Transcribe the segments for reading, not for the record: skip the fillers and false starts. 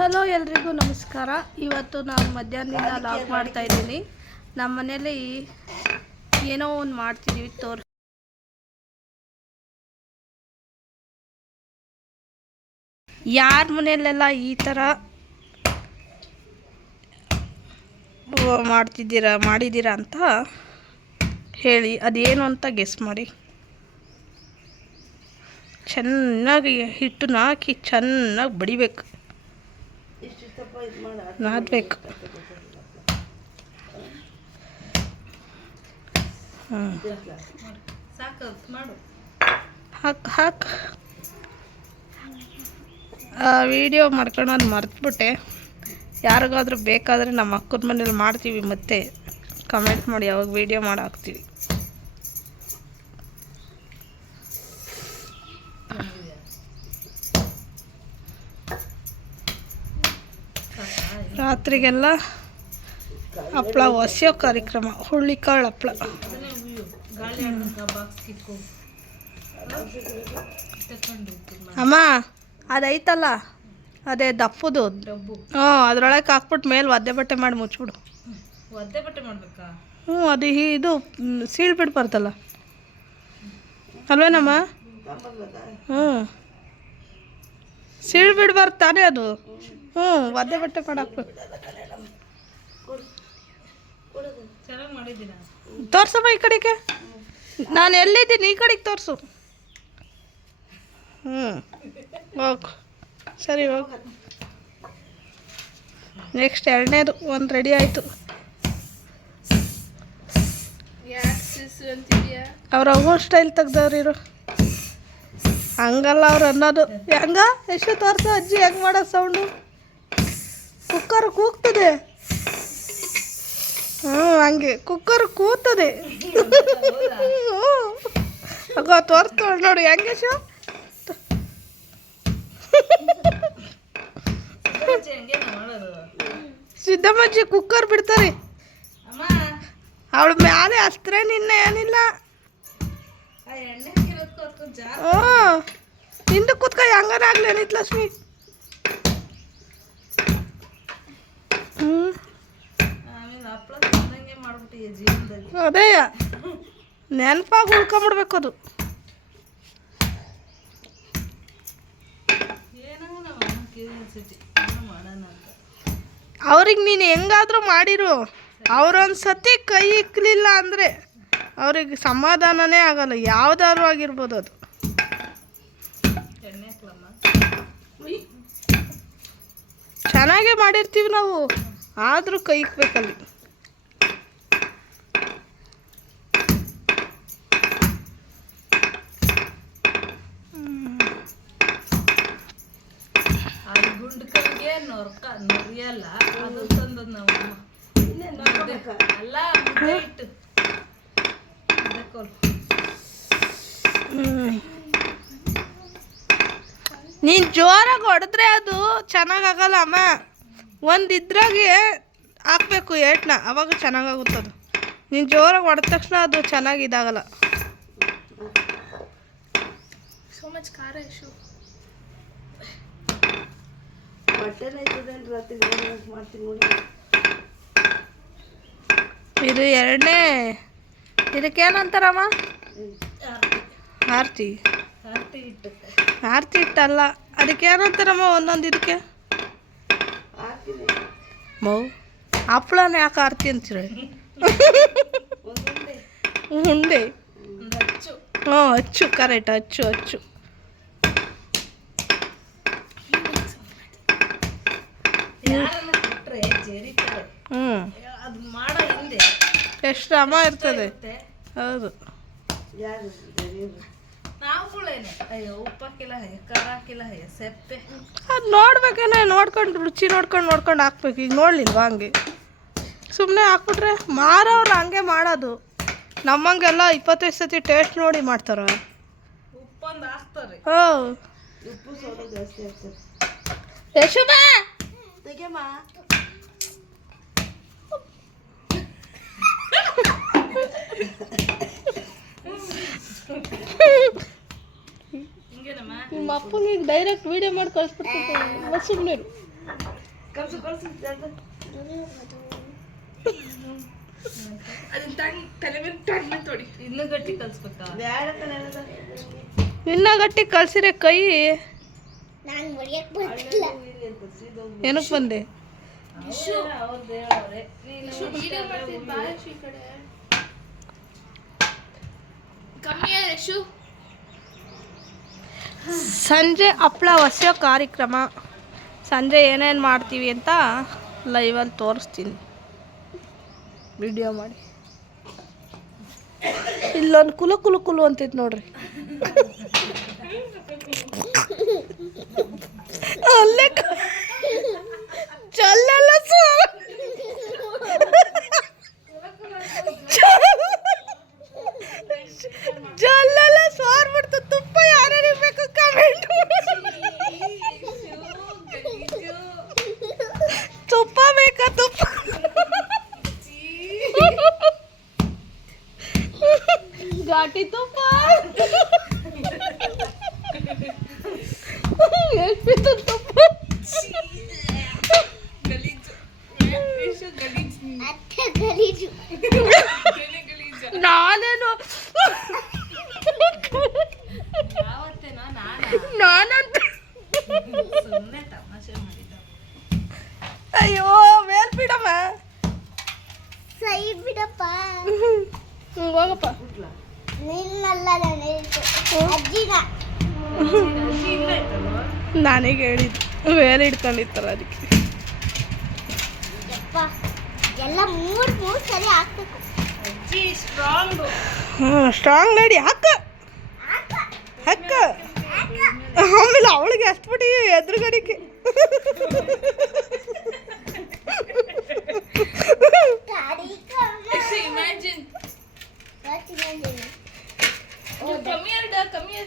Hello ಎಲ್ರಿಗೂ ನಮಸ್ಕಾರ. ಇವತ್ತು ನಾನು ಮಧ್ಯಾಹ್ನದಿಂದ ಲಾಗ್ ಮಾಡ್ತಾ ಇದ್ದೀನಿ. ನಮ್ಮ ಮನೇಲಿ ಏನೋ ಒಂದು ಮಾಡ್ತಿದ್ದೀವಿ ಯಾರ ಮನೆಯಲ್ಲೆಲ್ಲ ಈ ಥರ ಮಾಡಿದ್ದೀರಾ ಅಂತ ಹೇಳಿ, ಅದೇನು ಅಂತ ಗೆಸ್ ಮಾಡಿ. ಚೆನ್ನಾಗಿ ಹಿಟ್ಟನ್ನ ಹಾಕಿ ಚೆನ್ನಾಗಿ ಬಡಿಬೇಕು, ನಾದಬೇಕು. ಹಾಕು ವಿಡಿಯೋ ಮಾಡ್ಕೊಳ್ಳೋದು ಮರೆತುಬಿಟ್ಟೆ. ಯಾರಿಗಾದ್ರೂ ಬೇಕಾದರೆ ನಮ್ಮ ಅಕ್ಕನ ಮನೇಲಿ ಮಾಡ್ತೀವಿ, ಮತ್ತೆ ಕಮೆಂಟ್ ಮಾಡಿ, ಅವಾಗ ವಿಡಿಯೋ ಮಾಡಿ ಹಾಕ್ತೀವಿ. ರಾತ್ರಿಗೆಲ್ಲ ಹಪ್ಪಳ ಹೊಸೋ ಕಾರ್ಯಕ್ರಮ, ಹುಳ್ಳಿಕಾಳು ಹಪ್ಪಳ. ಅಮ್ಮ ಅದೈತಲ್ಲ, ಅದೇ ದಪ್ಪದು, ಅದ್ರೊಳಗೆ ಹಾಕ್ಬಿಟ್ಟು ಮೇಲೆ ಒದ್ದೆ ಬಟ್ಟೆ ಮಾಡಿ ಮುಚ್ಚಿಬಿಡು. ಒದ್ದೆ ಬಟ್ಟೆ ಮಾಡ್ಬೇಕಾ? ಅದು ಇದು ಸೀಳ್ ಬಿಡ್ಬಾರ್ದಲ್ಲ ಅಲ್ವೇನಮ್ಮ? ಸೀಳ್ ಬಿಡ್ಬಾರ್ದು ತಾನೇ ಅದು. ಒದ್ದೆ ಬಟ್ಟೆ ಮಾಡಿ ಹಾಕ್ಬೇಕು. ತೋರ್ಸಮ್ಮ ಈ ಕಡೆಗೆ. ನಾನು ಎಲ್ಲಿದ್ದೀನಿ ಈ ಕಡೆಗೆ ತೋರಿಸು. ಹೋಗು, ಸರಿ ಹೋಗು. ನೆಕ್ಸ್ಟ್ ಎರಡನೇದು ಒಂದು ರೆಡಿ ಆಯಿತು. ಅವ್ರ ಅವ್ವ ಸ್ಟೈಲ್ ತೆಗ್ದವ್ರಿರು. ಹಂಗಲ್ಲ ಅವ್ರು ಅನ್ನೋದು. ಹೆಂಗ ಎಷ್ಟು ತೋರ್ಸು ಅಜ್ಜಿ, ಹೆಂಗೆ ಮಾಡೋ ಸೌಂಡು. ಕುಕ್ಕರ್ ಕೂಗ್ತದೆ. ಹಂಗೆ ಕುಕ್ಕರ್ ಕೂಗ್ತದೆ. ಅಕ್ಕ ತೋರಿಸ್ತಾಳೆ ನೋಡಿ ಹೆಂಗೆ ಶೋ. ಸಿದ್ದಮ್ಮಜ್ಜಿ ಕುಕ್ಕರ್ ಬಿಡ್ತಾರೆ. ಅವಳ ಮ್ಯಾಲೆ ಹಸ್ತ್ರೆ ನಿನ್ನ ಏನಿಲ್ಲ. ಹಿಂದೆ ಕೂತ್ಕ ಹೆಂಗಾರ ಆಗ್ಲಿ ಅನಿತ್ ಲಕ್ಷ್ಮಿ. ಅದೇ ನೆನಪಾಗಿ ಉಳ್ಕೊಂಬಿಡ್ಬೇಕು ಅದು. ಅವ್ರಿಗೆ ನೀನು ಹೆಂಗಾದ್ರೂ ಮಾಡಿರು, ಅವ್ರೊಂದ್ಸತಿ ಕೈ ಇಕ್ಕಲಿಲ್ಲ ಅಂದರೆ ಅವ್ರಿಗೆ ಸಮಾಧಾನನೇ ಆಗಲ್ಲ, ಯಾವ್ದಾದ್ರು ಆಗಿರ್ಬೋದು ಅದು. ಚೆನ್ನಾಗೇ ಮಾಡಿರ್ತೀವಿ ನಾವು, ಆದರೂ ಕೈ ಇಕ್ಬೇಕಲ್ಲಿ. ಗುಂಡ್ಕಂಗೆ ನೊರಿಯಲ್ಲ, ಅದು ತಂದದ್ ನಾವು ಅಲ್ಲ ಮುದ್ದೆ ಇಟ್ಟು. ನೀನು ಜೋರಾಗಿ ಹೊಡೆದ್ರೆ ಅದು ಚೆನ್ನಾಗಾಗಲ್ಲ ಅಮ್ಮ. ಒಂದು ಇದ್ರಾಗೆ ಹಾಕ್ಬೇಕು ಏಟ್ನ, ಅವಾಗ ಚೆನ್ನಾಗಾಗುತ್ತದು. ನೀನು ಜೋರಾಗಿ ಹೊಡೆದ ತಕ್ಷಣ ಅದು ಚೆನ್ನಾಗಿ ಇದಾಗಲ್ಲ. ಸೋ ಮಚ್ ಖಾರ ಇಶ್ಯೂ. ಇದು ಎರಡನೇ. ಇದಕ್ಕೇನಂತಾರಮ್ಮ? ಆರತಿ. ಆರತಿ ಇಟ್ಟಲ್ಲ, ಅದಕ್ಕೇನಂತಾರಮ್ಮ ಒಂದೊಂದು ಇದಕ್ಕೆ? ಮೌ ಹಪ್ಪಳನ ಯಾಕೆ ಆರತಿ ಅಂತೀರ? ಉಂಡೆ. ಅಚ್ಚು, ಕರೆಕ್ಟ್, ಅಚ್ಚು. ಎಷ್ಟು ಶ್ರಮ ಇರ್ತದೆ. ಹೌದು. ಅದು ನೋಡ್ಬೇಕೇನೆ, ರುಚಿ ನೋಡ್ಕೊಂಡು ಹಾಕ್ಬೇಕು. ಈಗ ನೋಡ್ಲಿಲ್ವಾ ಹಂಗೆ ಸುಮ್ಮನೆ ಹಾಕ್ಬಿಟ್ರೆ ಮಾರೋರು ಹಂಗೆ ಮಾಡೋದು. ನಮ್ಮಂಗೆಲ್ಲ 25 ಸತಿ ಟೇಸ್ಟ್ ನೋಡಿ ಮಾಡ್ತಾರ. ಯಶೋಬಾ ನಿಮ್ಮ ಅಪ್ಪನಿಗೆ ಡೈರೆಕ್ಟ್ ವಿಡಿಯೋ ಮಾಡಿ ಕಳಿಸ್ಬಿಡ್ತೀನಿ. ಸುಮ್ಮನೆ ಇನ್ನೂ ಗಟ್ಟಿ ಕಲ್ಸ್ಬೇಕಾ? ನಿನ್ನ ಗಟ್ಟಿ ಕಳ್ಸಿರೆ ಕೈ ಏನಕ್ಕೆ ಬಂದೆ? ಸಂಜೆ ಹಪ್ಪಳ ಹೊಸೋ ಕಾರ್ಯಕ್ರಮ. ಸಂಜೆ ಏನೇನು ಮಾಡ್ತೀವಿ ಅಂತ ಲೈವಲ್ಲಿ ತೋರಿಸ್ತೀನಿ, ವಿಡಿಯೋ ಮಾಡಿ. ಇಲ್ಲೊಂದು ಕುಲು ಕುಲು ಕುಲು ಅಂತೈತೆ ನೋಡ್ರಿ. ಅಲ್ಲೇ ಚಲ್ಲೆಲ್ಲ ಜಲ್ಲೆಲ್ಲ ಸೋರ್ಬಿಡ್ತು. ತುಪ್ಪ ಯಾರ್ಯಾರಿಗೆ ಬೇಕು ಕಮೆಂಟ್. ತುಪ್ಪ ಬೇಕಾ? ತುಪ್ಪ ಘಾಟಿ ತುಪ್ಪ ಎಷ್ಟು ತುಪ್ಪ ನಾನೇನು ಯಾವತ್ತೇನೋ ನಾನಂತ ಸುಮ್ಮನೆ ತಮಾಷೆ ಮಾಡಿದ್ದ. ಅಯ್ಯೋ ಮೇಲ್ ಬಿಡಮ್ಮ, ಸೈಡ್ ಬಿಡಪ್ಪ. ಹೋಗಪ್ಪ. ನಿನ್ನಲ್ಲ ಅಜ್ಜಿನ ನಾನೀಗ ಹೇಳಿದ್ದು ಮೇಲೆ ಇಟ್ಕೊಂಡಿರ್ತಾರ ಅದಕ್ಕೆ. ಯಪ್ಪ ಎಲ್ಲ ಮೂರು ಸರಿ ಹಾಕ್ಬೇಕು. ಅಜ್ಜಿ ಸ್ಟ್ರಾಂಗ್. Strong lady. ಹಾಕ ಹಾಕ. ಆಮೇಲೆ ಅವಳಿಗೆ ಅಷ್ಟು ಬಿಟ್ಟು ಎದುರುಗಡಿಕೆ. ಇಮ್ಯಾಜಿನ್. ಕಮ್ಮಿ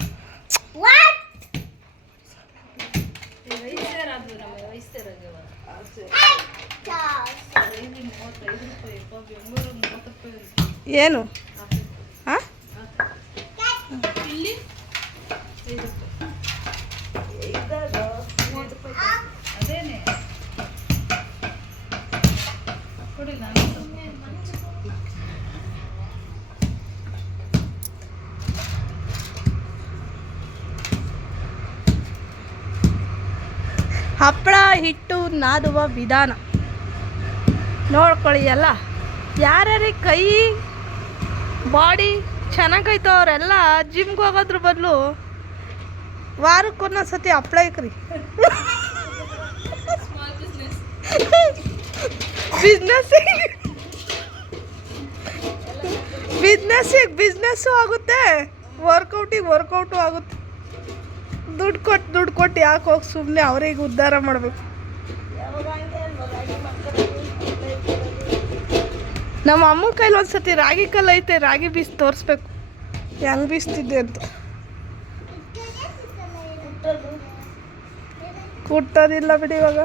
ಏನು ಹಾಂ ಇಲ್ಲಿ ಅದೇನೆ ಕೊಡಿ. ನಾನು ಹಪ್ಪಳ ಹಿಟ್ಟು ನಾದುವ ವಿಧಾನ ನೋಡ್ಕೊಳ್ಳಿ. ಎಲ್ಲ ಯಾರ್ಯಾರಿಗೆ ಕೈ ಬಾಡಿ ಚೆನ್ನಾಗೈತೋ ಅವರೆಲ್ಲ ಜಿಮ್ಗೆ ಹೋಗೋದ್ರ ಬದಲು ವಾರಕ್ಕೊಂದೊಂದು ಸತಿ ಹಪ್ಪಳ ಇಕ್ರಿ. ಬಿಸ್ನೆಸ್ಸು ಆಗುತ್ತೆ, ವರ್ಕೌಟು ಆಗುತ್ತೆ. ದುಡ್ಡು ಕೊಟ್ಟು ಯಾಕೆ ಹೋಗಿ ಸುಮ್ಮನೆ ಅವ್ರಿಗೆ ಉದ್ಧಾರ ಮಾಡಬೇಕು. ನಮ್ಮ ಅಮ್ಮನ ಕೈಲಿ ಒಂದ್ಸತಿ ರಾಗಿ ಕಲ್ಲು ಐತೆ, ರಾಗಿ ಬೀಸ್ ತೋರಿಸ್ಬೇಕು ಹೆಂಗೆ ಬೀಸ್ತಿದ್ದೆ ಅಂತ. ಕುಟ್ಟೋದಿಲ್ಲ ಬಿಡಿ ಇವಾಗ.